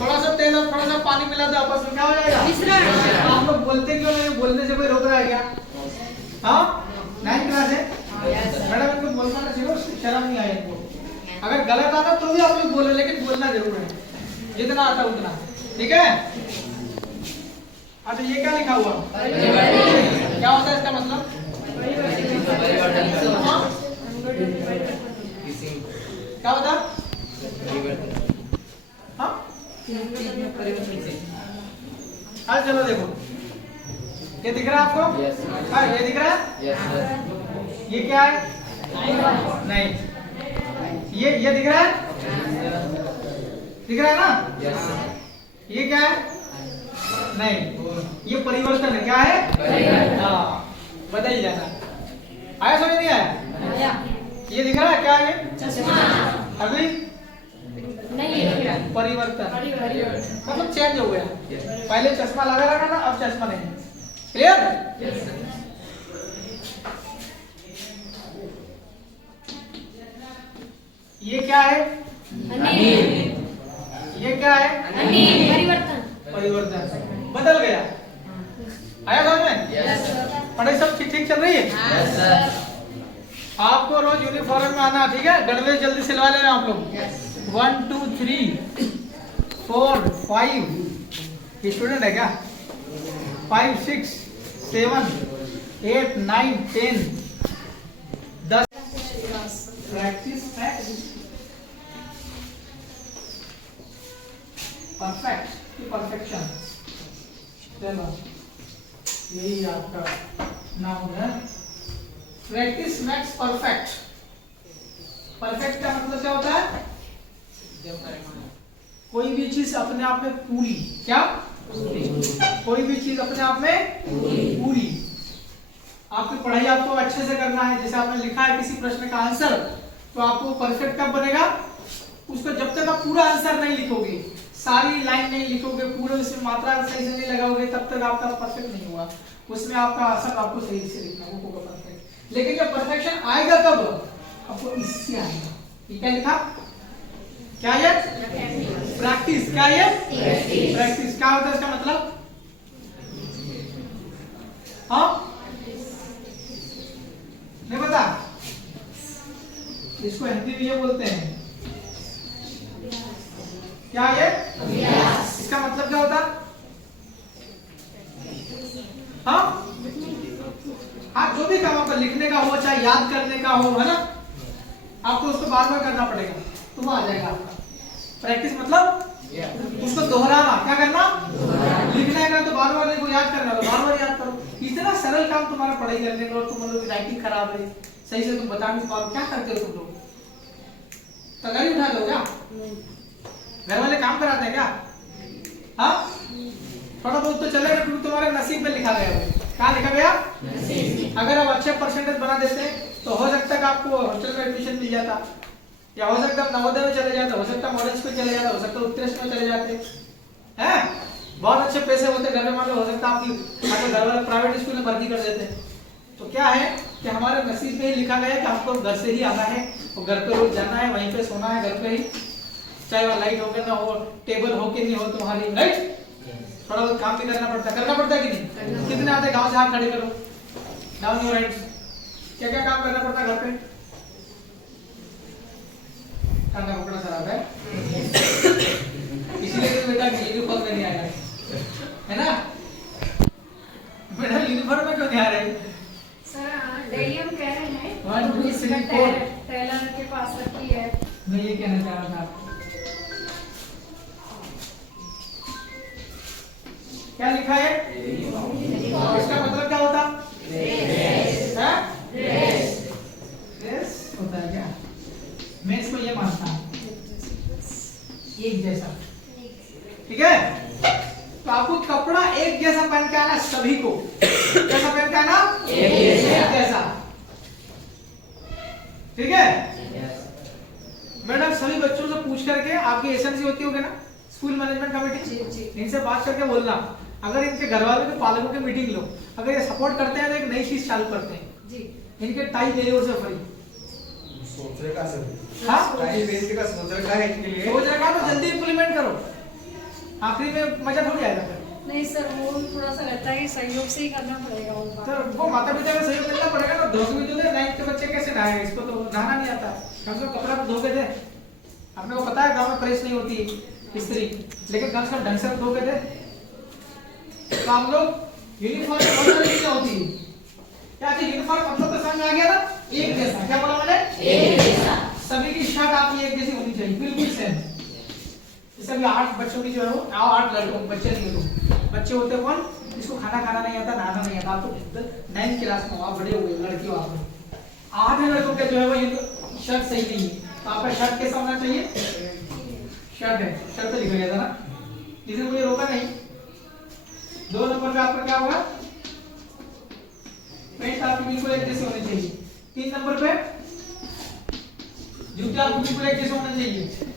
थोड़ा सा तेल और थोड़ा सा पानी मिला दो आपस में, क्या हो जाएगा? मिश्रण। आप लोग बोलते क्यों नहीं? बोलने से कोई रोक रहा है क्या? हाँ, 9th क्लास है मैडम, इनको बोलना ना चाहिए, शर्म नहीं आए इनको। अगर गलत आता तो भी आप लोग बोले, लेकिन बोलना जरूर है, जितना आता उतना, ठीक है? अच्छा, ये क्या लिखा हुआ? क्या होता है इसका मतलब? क्या होता? हाँ, चलो देखो, ये दिख रहा है आपको? हाँ, ये दिख रहा है? ये क्या है? नहीं, ये दिख रहा है? दिख रहा है ना? ये क्या है? नहीं, ये परिवर्तन है। क्या है? हाँ, बदल जाना। आया समझ नहीं आया? ये दिख रहा है क्या? ये चश्मा। अभी नहीं, परिवर्तन मतलब चेंज हो गया। पहले चश्मा लगा रहा था, अब चश्मा नहीं। क्लियर? ये क्या है? ये क्या है? परिवर्तन, बदल गया। आया समझ में? पढ़ाई सब ठीक चल रही है? आपको रोज यूनिफॉर्म में आना, ठीक है? गणवेश जल्दी सिलवा लेना आप लोग। 1 2 3 4 5 स्टूडेंट है क्या? 5 6 7 8 9 10 10 प्रैक्टिस परफेक्ट परफेक्शन। चलो, यही आपका नाम है। Practice max perfect. परफेक्ट का मतलब क्या होता है? कोई भी चीज अपने आप में पूरी। क्या? कोई भी चीज अपने आप में पूरी। आपकी पढ़ाई आपको अच्छे से करना है। जैसे आपने लिखा है किसी प्रश्न का आंसर, तो आपको परफेक्ट कब बनेगा? उसको जब तक आप पूरा आंसर नहीं लिखोगे, सारी लाइन नहीं लिखोगे, पूरे उसमें मात्रा सही से नहीं लगाओगे, तब तक आपका परफेक्ट नहीं हुआ। उसमें आपका आंसर आपको सही से लिखना होगा परफेक्ट। लेकिन जब परफेक्शन आएगा कब? आपको इससे आएगा। ये क्या लिखा? क्या ये? प्रैक्टिस। क्या ये? प्रैक्टिस। क्या होता है इसका मतलब? हाँ, नहीं पता? इसको हिंदी में ये बोलते हैं, क्या ये? इसका मतलब क्या होता? हाँ, जो भी काम आपका लिखने का हो, चाहे याद करने का हो, है ना, आपको उसको बार बार करना पड़ेगा, तो वो आ जाएगा आपका। प्रैक्टिस मतलब उसको दोहराना। क्या करना? लिखने का तो बार बार लिखो, याद करना तो बार बार याद करो। इतना सरल काम तुम्हारा पढ़ाई करने का, और तुम लोग राइटिंग खराब है, सही से तुम बता नहीं पाओ। क्या करते हो तुम लोग? तगारी उठा दो क्या? घर वाले काम कराते हैं क्या? हाँ, थोड़ा बहुत तो चलेगा, क्योंकि तुम्हारे नसीब में लिखा गया है। क्या लिखा गया? अगर आप अच्छे परसेंटेज बना देते तो हो सकता है कि आपको हॉस्टल में एडमिशन मिल जाता, या हो सकता है नवोदय में चले जाते, हो सकता है मॉडल स्कूल चले जाते, हो सकता है उत्कृष्ट में चले जाते हैं। बहुत अच्छे पैसे होते घर में, मान लो हो सकता है आपके घर वाले प्राइवेट स्कूल में भर्ती कर देते। तो क्या है कि हमारे नसीब में ही लिखा गया कि हमको घर से ही आना है, और घर पे रोज जाना है, वहीं पे सोना है, घर पे ही, चाहे वहाँ लाइट हो के ना हो, टेबल हो के नहीं हो तुम्हारी, राइट? थोड़ा बहुत काम भी करना पड़ता है कि नहीं? कितने आते गांव से हाथ खड़े करो, डाउन योर राइट्स। क्या क्या काम करना पड़ता है घर पे? खाना कपड़ा खराब है, इसीलिए तो बेटा यूनिफॉर्म में नहीं आया है ना? बेटा यूनिफॉर्म में क्यों नहीं आ रहे? सर डेली हम कह रहे हैं 1 2 3 4 टेलर के पास रखी है। मैं ये कहना चाह रहा था आपको। क्या लिखा है? इसका मतलब क्या होता? ड्रेस होता है क्या? मैं इसको ये मानता हूँ, एक जैसा, ठीक है? तो आपको कपड़ा एक जैसा पहन के आना, सभी को कैसा पहन के आना? एक जैसा, ठीक है? मैडम सभी बच्चों से पूछ करके, आपकी एसएमसी होती होगी ना, स्कूल मैनेजमेंट कमेटी, इनसे बात करके बोलना, अगर इनके घर वालों के पालकों की मीटिंग लो, अगर ये सपोर्ट करते हैं तो एक नई चीज चालू करते हैं जी, इनके टाई दे और से फ्री। सोच रखा सर, हाँ, टाई बेचने का सोच रखा है, इनके लिए सोच रखा तो जल्दी इंप्लीमेंट करो। आखिरी में मजा थोड़ी आएगा फिर। नहीं सर, वो थोड़ा सा रहता है कि सहयोग से ही करना पड़ेगा वो काम। सर वो माता पिता का सहयोग मिलना पड़ेगा ना। धो भी तो दे, 9th के बच्चे कैसे नहाएंगे? इसको तो नहाना नहीं आता, कम से कम कपड़ा तो धो के दे। अपने को पता है गाँव में प्रेस नहीं होती स्त्री, लेकिन कम से कम ढंग से धो के दे। तो आप लोग यूनिफॉर्म बहुत सारी चीजें होती है। क्या चीज यूनिफॉर्म मतलब तो समझ में आ गया ना? एक जैसा। क्या बोला मैंने? एक जैसा। सभी की शर्ट आपकी एक जैसी होनी चाहिए, बिल्कुल सेम। जैसे भी 8 बच्चों की जो है वो 8 लड़कों बच्चे नहीं हो, बच्चे होते कौन? जिसको खाना खाना नहीं आता, नहाना नहीं आता। आप तो 9th क्लास में हो, आप बड़े हो गए, लड़की हो आप। 8 लड़कों के जो है वो ये शर्ट सही नहीं है, तो आपका शर्ट कैसा होना चाहिए? शर्ट है, शर्ट तो लिखा गया था ना, किसी ने मुझे रोका नहीं। 2 नंबर पे आपका क्या होगा? पैंट आपकी बिल्कुल एक जैसी होनी चाहिए। 3 नंबर पे जूते आपको बिल्कुल एक जैसे होने चाहिए।